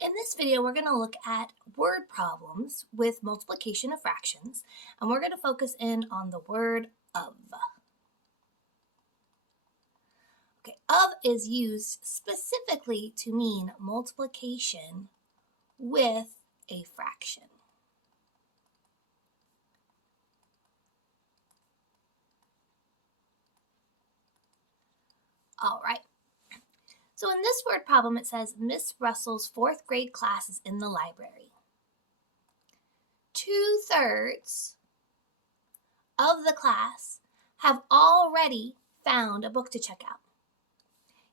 In this video, we're going to look at word problems with multiplication of fractions, and we're going to focus in on the word of. Okay, of is used specifically to mean multiplication with a fraction. All right. So in this word problem, it says Miss Russell's 4th grade class is in the library. 2/3 of the class have already found a book to check out.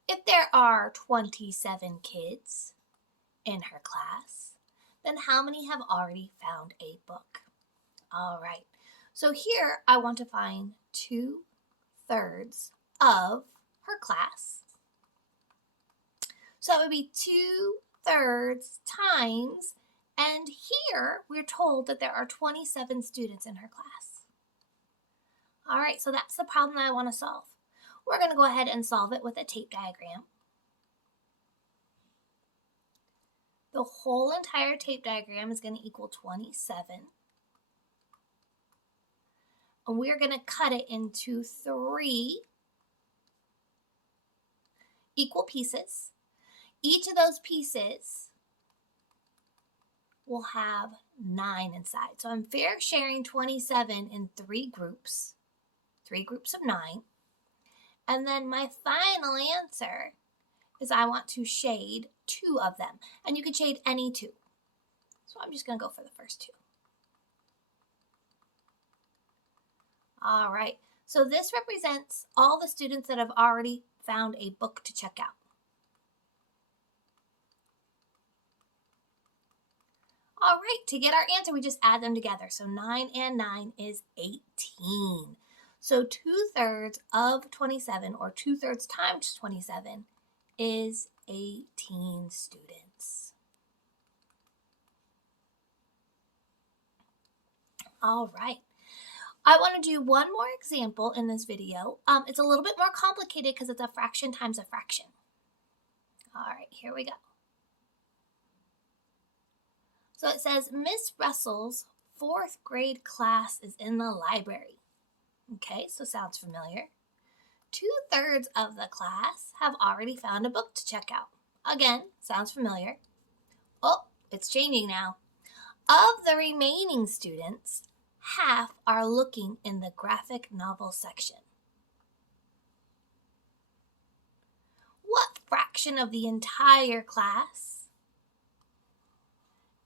If there are 27 kids in her class, then how many have already found a book? All right. So here I want to find 2/3 of her class. So that would be 2/3 times, and here we're told that there are 27 students in her class. All right, so that's the problem that I want to solve. We're going to go ahead and solve it with a tape diagram. The whole entire tape diagram is going to equal 27. And we're going to cut it into 3 equal pieces. Each of those pieces will have 9 inside. So I'm fair sharing 27 in 3 groups of 9. And then my final answer is I want to shade 2 of them. And you can shade any 2. So I'm just going to go for the first 2. All right. So this represents all the students that have already found a book to check out. All right, to get our answer, we just add them together. So 9 and 9 is 18. So 2/3 of 27, or 2/3 times 27, is 18 students. All right. I want to do one more example in this video. It's a little bit more complicated because it's a fraction times a fraction. All right, here we go. So it says, Miss Russell's 4th grade class is in the library. Okay, so sounds familiar. 2/3 of the class have already found a book to check out. Again, sounds familiar. Oh, it's changing now. Of the remaining students, half are looking in the graphic novel section. What fraction of the entire class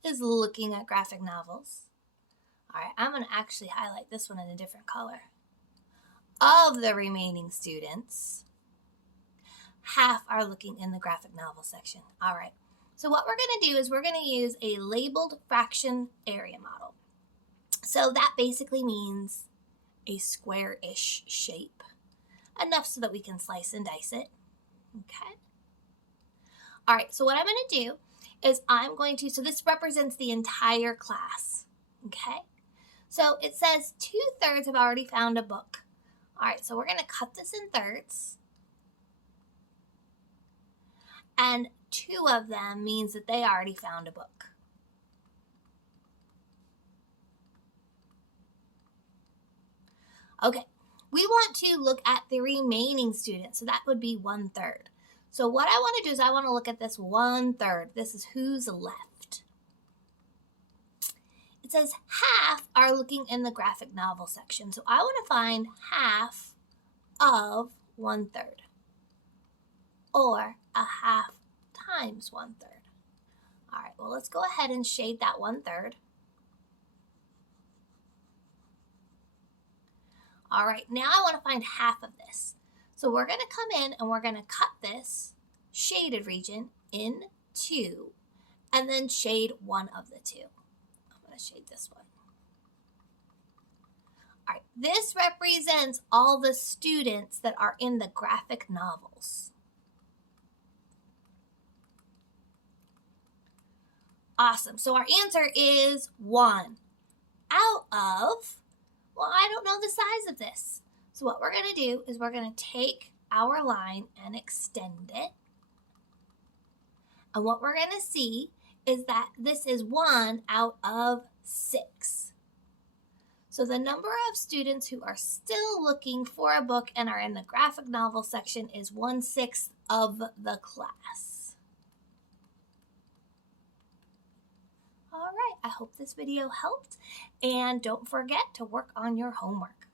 is looking at graphic novels? All right, I'm going to actually highlight this one in a different color. Of the remaining students, half are looking in the graphic novel section. All right, so what we're going to do is we're going to use a labeled fraction area model. So that basically means a square-ish shape, enough so that we can slice and dice it. Okay. All right, so what I'm going to do is so this represents the entire class, okay? So it says 2/3 have already found a book. All right, so we're going to cut this in thirds. And 2 of them means that they already found a book. Okay, we want to look at the remaining students, so that would be 1/3. So what I want to do is I want to look at this 1/3. This is who's left. It says half are looking in the graphic novel section. So I want to find half of 1/3, or a half times 1/3. All right, well, let's go ahead and shade that 1/3. All right, now I want to find half of this. So we're going to come in and we're going to cut this shaded region in 2 and then shade 1 of the 2. I'm going to shade this one. All right, this represents all the students that are in the graphic novels. Awesome, so our answer is 1 out of, well, I don't know the size of this. So what we're going to do is we're going to take our line and extend it. And what we're going to see is that this is 1 out of 6. So the number of students who are still looking for a book and are in the graphic novel section is 1/6 of the class. All right, I hope this video helped, and don't forget to work on your homework.